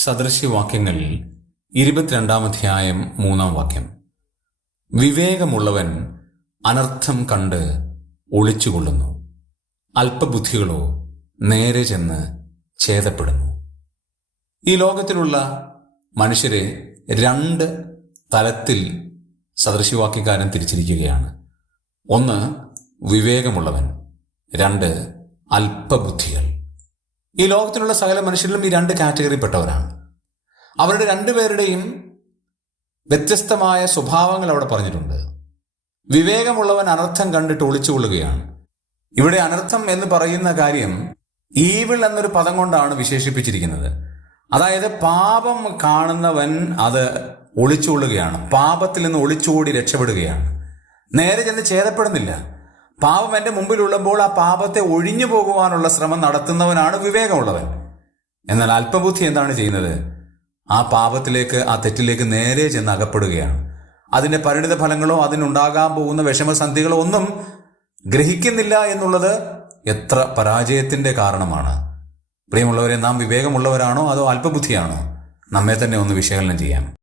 സദൃശ്യവാക്യങ്ങൾ 22-ാം അധ്യായം 3-ാം വാക്യം. വിവേകമുള്ളവൻ അനർത്ഥം കണ്ട് ഒളിച്ചുകൊള്ളുന്നു, അല്പബുദ്ധികളോ നേരെ ചെന്ന് ഛേദപ്പെടുന്നു. ഈ ലോകത്തിലുള്ള മനുഷ്യരെ രണ്ട് തലത്തിൽ സദൃശ്യവാക്യക്കാരൻ തിരിച്ചിരിക്കുകയാണ്. ഒന്ന് വിവേകമുള്ളവൻ, രണ്ട് അല്പബുദ്ധികൾ. ഈ ലോകത്തിലുള്ള സകല മനുഷ്യരിലും ഈ രണ്ട് കാറ്റഗറിപ്പെട്ടവരാണ്. അവരുടെ രണ്ടുപേരുടെയും വ്യത്യസ്തമായ സ്വഭാവങ്ങൾ അവിടെ പറഞ്ഞിട്ടുണ്ട്. വിവേകമുള്ളവൻ അനർത്ഥം കണ്ടിട്ട് ഒളിച്ചുകൊള്ളുകയാണ്. ഇവിടെ അനർത്ഥം എന്ന് പറയുന്ന കാര്യം ഈവിൾ എന്നൊരു പദം കൊണ്ടാണ് വിശേഷിപ്പിച്ചിരിക്കുന്നത്. അതായത് പാപം കാണുന്നവൻ അത് ഒളിച്ചുകൊള്ളുകയാണ്, പാപത്തിൽ നിന്ന് ഒളിച്ചോടി രക്ഷപ്പെടുകയാണ്, നേരെ ചെന്ന് ഛേദപ്പെടുന്നില്ല. പാപം എൻ്റെ മുമ്പിലുള്ളപ്പോൾ ആ പാപത്തെ ഒഴിഞ്ഞു പോകുവാനുള്ള ശ്രമം നടത്തുന്നവനാണ് വിവേകമുള്ളവൻ. എന്നാൽ അല്പബുദ്ധി എന്താണ് ചെയ്യുന്നത്? ആ പാപത്തിലേക്ക്, ആ തെറ്റിലേക്ക് നേരെ ചെന്ന് അകപ്പെടുകയാണ്. അതിൻ്റെ പരിണിത ഫലങ്ങളോ അതിനുണ്ടാകാൻ പോകുന്ന വിഷമസന്ധികളോ ഒന്നും ഗ്രഹിക്കുന്നില്ല എന്നുള്ളത് എത്ര പരാജയത്തിൻ്റെ കാരണമാണ്. പ്രിയമുള്ളവരെ, നാം വിവേകമുള്ളവരാണോ അതോ അല്പബുദ്ധിയാണോ? നമ്മെ തന്നെ ഒന്ന് വിശകലനം ചെയ്യാം.